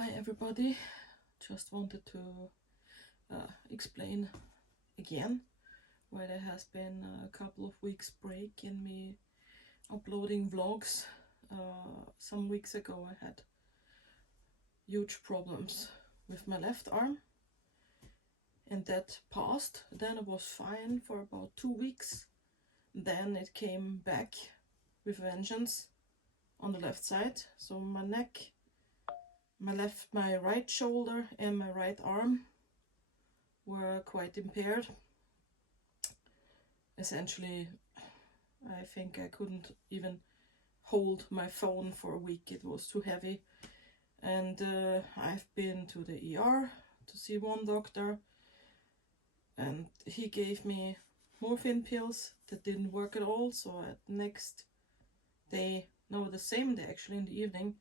Hi everybody, just wanted to explain again why there has been a couple of weeks break in me uploading vlogs. Some weeks ago I had huge problems with my left arm and that passed. Then it was fine for about 2 weeks. Then it came back with vengeance on the left side. So my neck, my right shoulder and my right arm were quite impaired. Essentially, I think I couldn't even hold my phone for a week. It was too heavy. And I've been to the ER to see one doctor, and he gave me morphine pills that didn't work at all. So at next day, no, the same day actually, in the evening,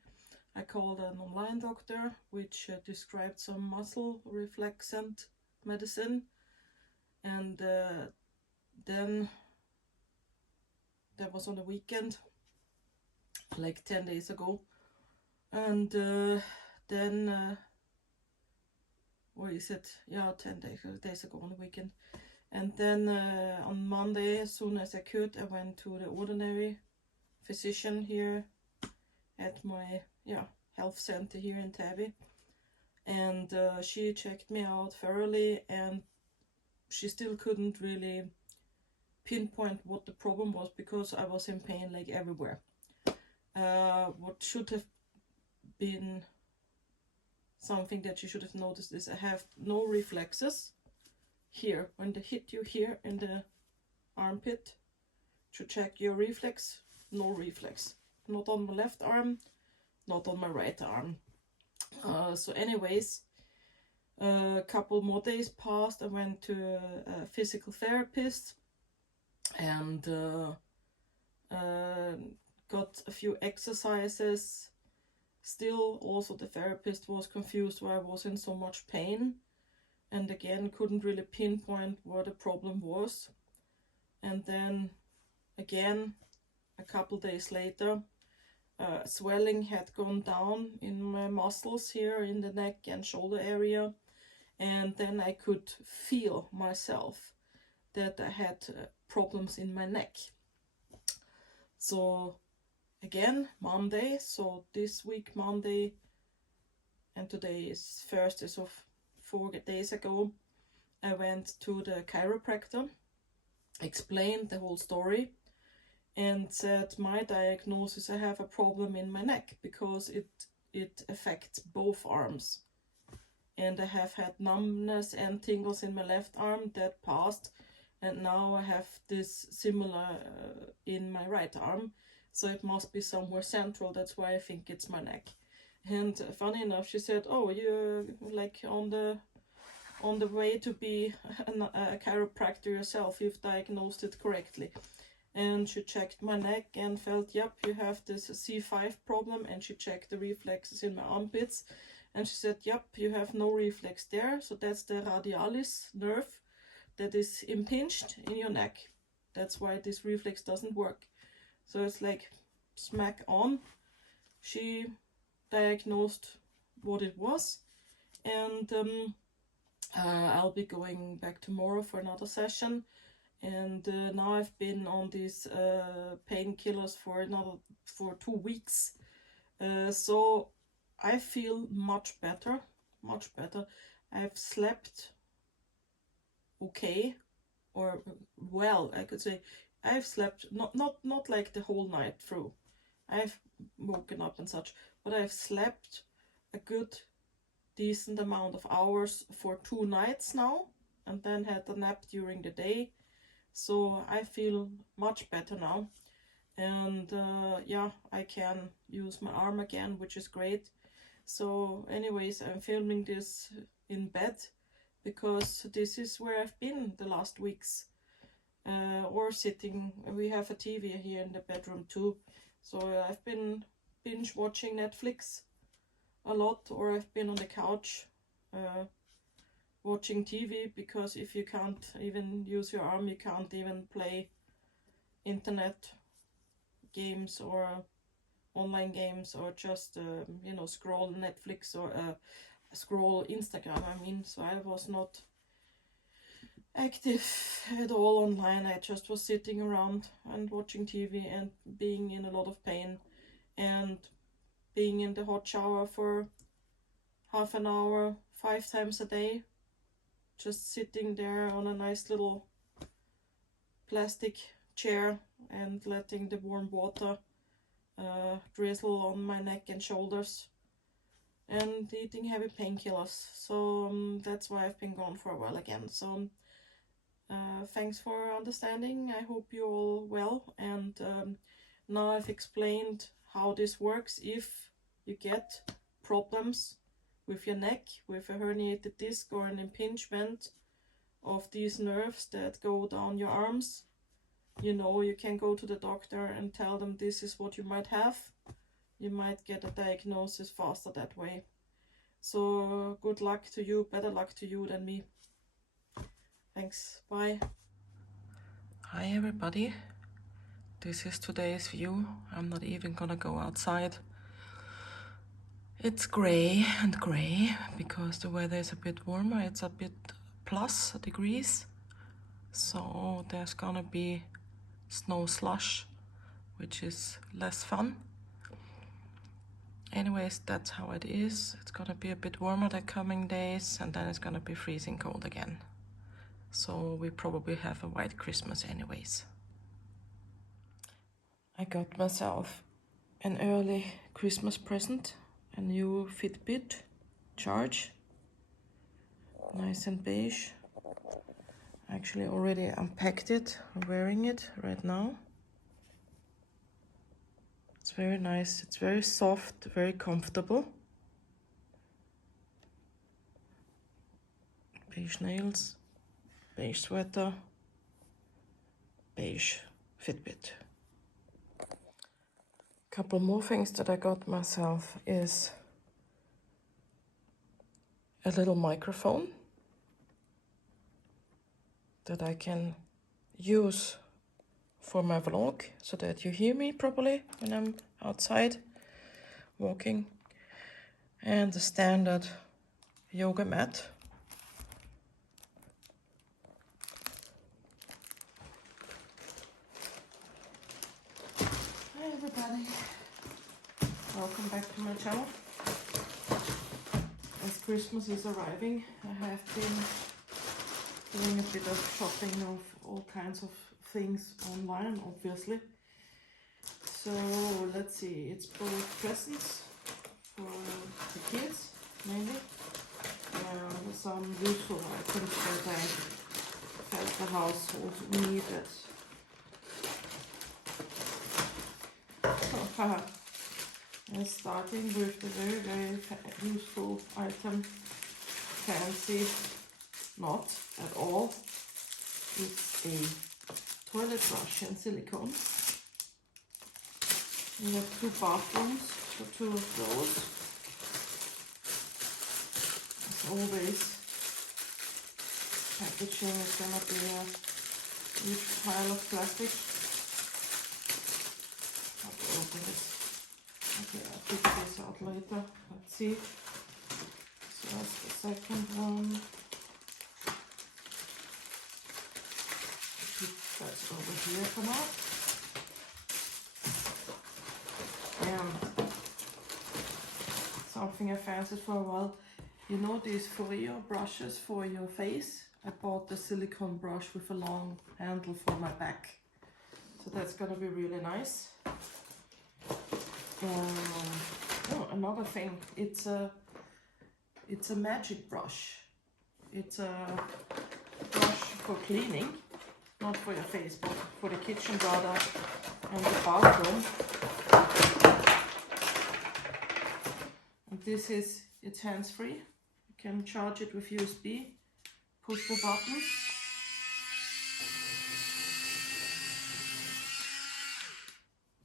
I called an online doctor which described some muscle relaxant medicine, and then that was on the weekend, like 10 days ago, and then what is it, yeah, 10 days ago on the weekend. And then on Monday, as soon as I could, I went to the ordinary physician here at my health center here in Täby, and she checked me out thoroughly, and she still couldn't really pinpoint what the problem was, because I was in pain like everywhere. What should have been something that you should have noticed is I have no reflexes here. When they hit you here in the armpit to check your reflex, no reflex. Not on my left arm, not on my right arm. So anyways, a couple more days passed. I went to a physical therapist and got a few exercises. Still, also the therapist was confused why I was in so much pain, and again couldn't really pinpoint what the problem was. And then again, a couple days later, swelling had gone down in my muscles here in the neck and shoulder area, and then I could feel myself that I had problems in my neck. So again, Monday, so this week Monday, and today is Thursday, so 4 days ago, I went to the chiropractor, explained the whole story, and said my diagnosis, I have a problem in my neck because it affects both arms. And I have had numbness and tingles in my left arm that passed, and now I have this similar in my right arm. So it must be somewhere central. That's why I think it's my neck. And funny enough, she said, "Oh, you're like on the way to be a chiropractor yourself. You've diagnosed it correctly." And she checked my neck and felt, "Yep, you have this C5 problem." And she checked the reflexes in my armpits, and she said, "Yep, you have no reflex there. So that's the radialis nerve that is impinged in your neck. That's why this reflex doesn't work." So it's like smack on. She diagnosed what it was, and I'll be going back tomorrow for another session. And now I've been on these painkillers for 2 weeks. So I feel much better. I've slept okay, or well, I could say. I've slept not like the whole night through. I've woken up and such, but I've slept a good decent amount of hours for 2 nights now, and then had a nap during the day. So I feel much better now, and yeah, I can use my arm again, which is great. So anyways, I'm filming this in bed because this is where I've been the last weeks, or sitting. We have a TV here in the bedroom too, so I've been binge watching Netflix a lot, or I've been on the couch watching TV, because if you can't even use your arm, you can't even play internet games or online games or just you know, scroll Netflix or scroll Instagram. I mean, so I was not active at all online. I just was sitting around and watching TV and being in a lot of pain and being in the hot shower for half an hour 5 times a day, just sitting there on a nice little plastic chair and letting the warm water drizzle on my neck and shoulders, and eating heavy painkillers. So that's why I've been gone for a while again. So thanks for understanding. I hope you're all well, and now I've explained how this works. If you get problems with your neck, with a herniated disc or an impingement of these nerves that go down your arms, you know, you can go to the doctor and tell them this is what you might have. You might get a diagnosis faster that way. So good luck to you, better luck to you than me. Thanks, bye. Hi everybody, this is today's view. I'm not even gonna go outside. It's gray and gray because the weather is a bit warmer. It's a bit plus degrees, so there's gonna be snow slush, which is less fun. Anyways, that's how it is. It's gonna be a bit warmer the coming days, and then it's gonna be freezing cold again. So we probably have a white Christmas anyways. I got myself an early Christmas present, a new Fitbit Charge, nice and beige. I actually already unpacked it. I'm wearing it right now. It's very nice. It's very soft, very comfortable. Beige nails, beige sweater, beige Fitbit. Couple more things that I got myself is a little microphone that I can use for my vlog so that you hear me properly when I'm outside walking, and the standard yoga mat. Hi everybody, welcome back to my channel. As Christmas is arriving, I have been doing a bit of shopping of all kinds of things online, obviously. So let's see, it's both presents for the kids mainly, and some useful items that I felt the household needed. And starting with the very, very useful item, fancy, not at all. It's a toilet brush in silicone. We have 2 bathrooms for 2 of those. As always, packaging is gonna be a huge pile of plastic. How to open this? Okay, I'll pick this out later. Let's see. So that's the second one. That's over here for now. And something I fancied for a while. You know these Foreo brushes for your face? I bought the silicone brush with a long handle for my back. So that's gonna be really nice. Oh, another thing. It's a magic brush. It's a brush for cleaning. Not for your face, but for the kitchen rather, and the bathroom. And this is, it's hands-free. You can charge it with USB, push the button.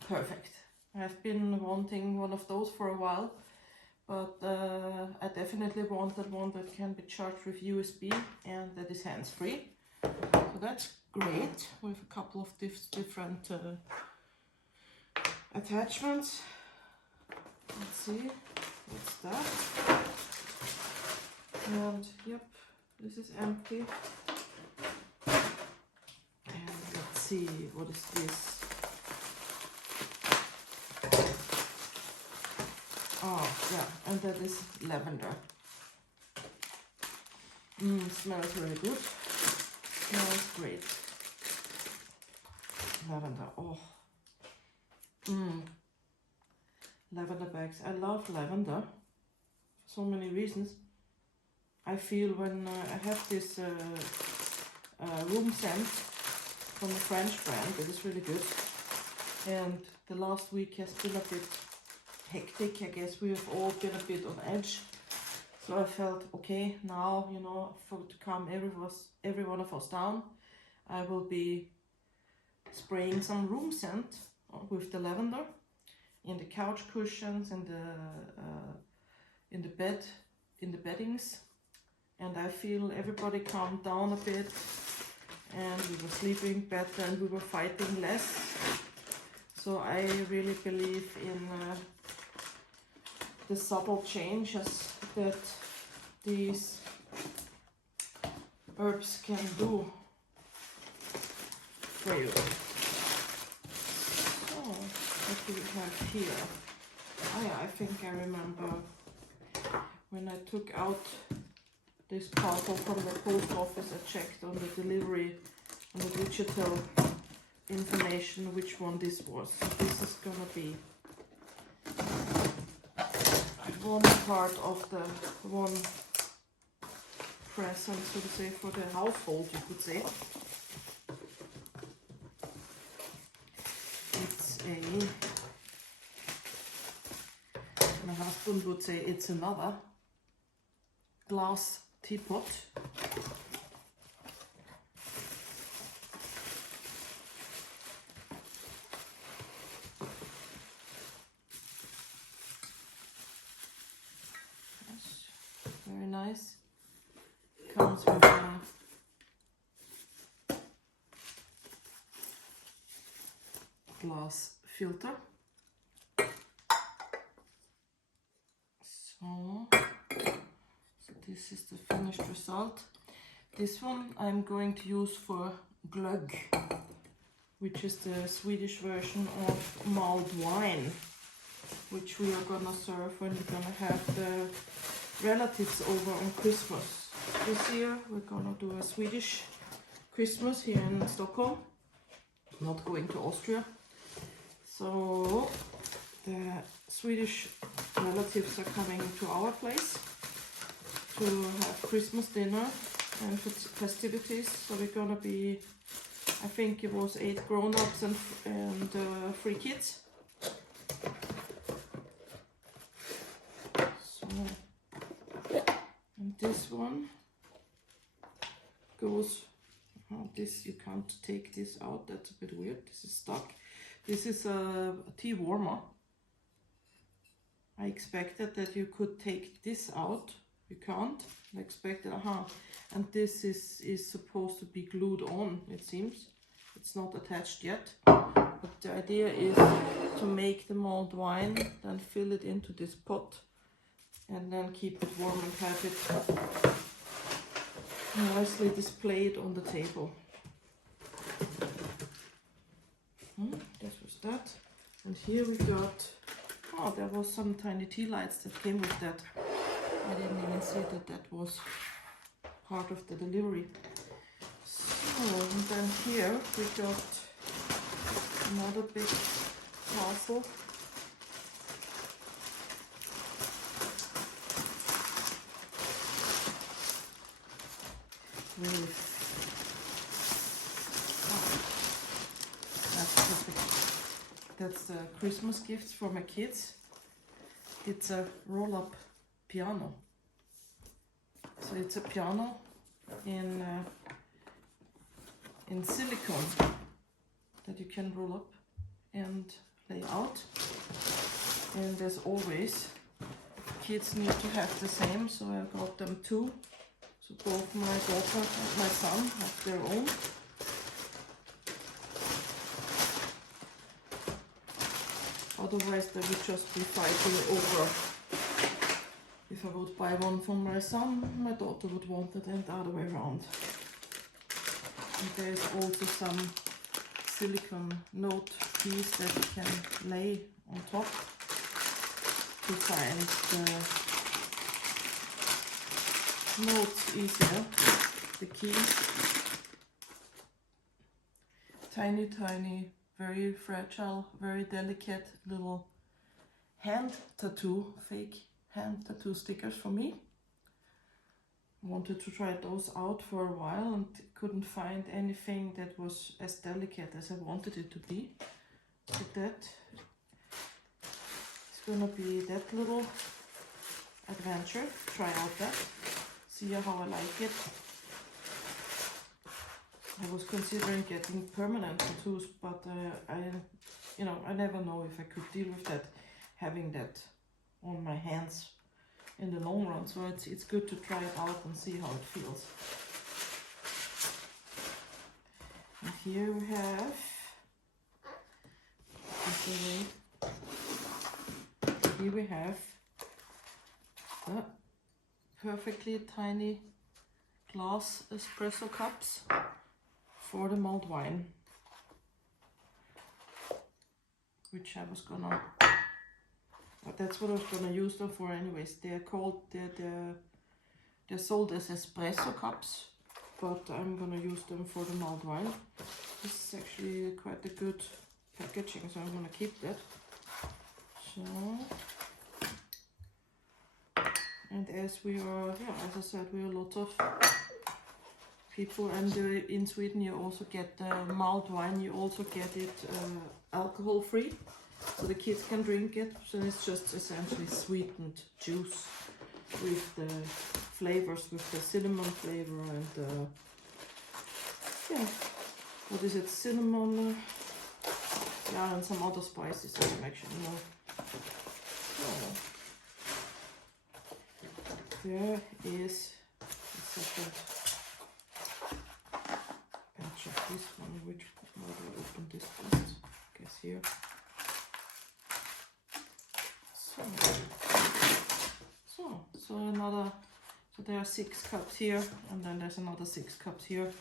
Perfect. I've been wanting one of those for a while, but I definitely wanted one that can be charged with USB and that is hands-free. So that's great, with a couple of different attachments. Let's see, what's that? And yep, this is empty. And let's see, what is this? Oh yeah, and that is lavender. Smells really good. Smells great. Lavender, oh. Lavender bags. I love lavender for so many reasons. I feel when I have this room scent from a French brand that is really good. And the last week has been a bit hectic. I guess we have all been a bit on edge. So I felt, okay, now, you know, to calm every one of us down, I will be spraying some room scent with the lavender in the couch cushions and in the beddings, and I feel everybody calmed down a bit, and we were sleeping better and we were fighting less. So I really believe in the subtle changes that these herbs can do for you. So what do we have here? Oh yeah, I think I remember when I took out this parcel from the post office, I checked on the delivery, on the digital information, which one this was. So this is gonna be one part of the one present, so to say, for the household, you could say. It's my husband would say it's another glass teapot. Yes, very nice. Comes with a glass filter. So this is the finished result. This one I'm going to use for glögg, which is the Swedish version of mulled wine, which we are gonna serve when we're gonna have the relatives over on Christmas. This year we're gonna do a Swedish Christmas here in Stockholm, not going to Austria. So the Swedish relatives are coming to our place to have Christmas dinner and festivities. So we're gonna be, I think it was 8 grown-ups and 3 kids. So, and this one goes, oh, this, you can't take this out, that's a bit weird, this is stuck. This is a tea warmer. I expected that you could take this out. You can't. I expected, and this is supposed to be glued on, it seems. It's not attached yet. But the idea is to make the mulled wine, then fill it into this pot, and then keep it warm and have it nicely displayed on the table. This was that. And here we got, oh, there was some tiny tea lights that came with that. I didn't even see that that was part of the delivery. So, and then here we got another big parcel. With, that's perfect. That's the Christmas gifts for my kids. It's a roll-up piano. So it's a piano in silicone that you can roll up and lay out. And as always, kids need to have the same, so I got them 2. So both my daughter and my son have their own. Otherwise they would just be fighting over. If I would buy one for my son, my daughter would want it, and the other way around. And there's also some silicone note piece that you can lay on top to find the notes easier, the keys. Tiny, tiny, very fragile, very delicate little hand tattoo, fake hand tattoo stickers for me. Wanted to try those out for a while and couldn't find anything that was as delicate as I wanted it to be. So that it's gonna be that little adventure. Try out that, see how I like it. I was considering getting permanent tattoos, but I never know if I could deal with that, having that on my hands in the long run. So it's good to try it out and see how it feels. And here we have, the perfectly tiny glass espresso cups for the mulled wine, which I was gonna, that's what I was gonna use them for anyways. They're sold as espresso cups, but I'm gonna use them for the mulled wine. This is actually quite a good packaging, so I'm gonna keep that. So, and as we are, as I said, we are a lot of people, and in Sweden you also get the mulled wine, you also get it alcohol free, so the kids can drink it. So it's just essentially sweetened juice with the flavors, with the cinnamon flavor and what is it, cinnamon, and some other spices I don't actually know. So there is the second batch of this one. Which how do I open this first? I guess here. So another, so there are 6 cups here, and then there's another 6 cups here.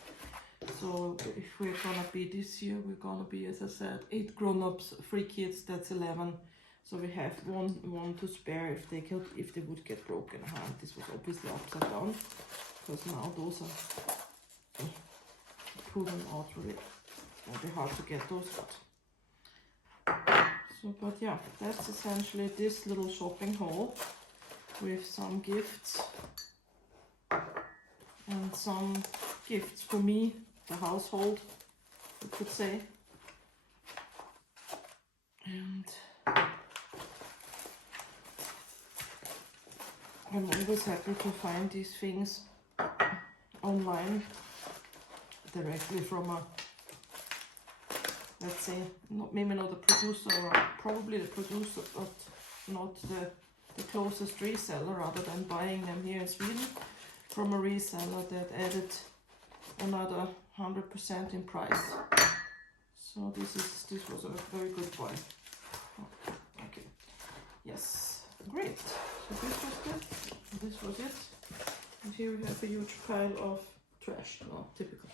So if we're gonna be this year, we're gonna be, as I said, 8 grown-ups, 3 kids, that's 11. So we have one to spare if they would get broken. This was obviously upside down, because now those are pull them out really. It'll be hard to get those out. So, but yeah, that's essentially this little shopping haul with some gifts and some gifts for me, the household, you could say. And I'm always happy to find these things online directly from a, let's say, maybe not a producer, or probably the producer, but not the closest reseller, rather than buying them here in Sweden from a reseller that added another 100% in price. So this was a very good buy. Oh, okay, yes, great. So this was good. This was it. And here we have a huge pile of trash. Oh, typical.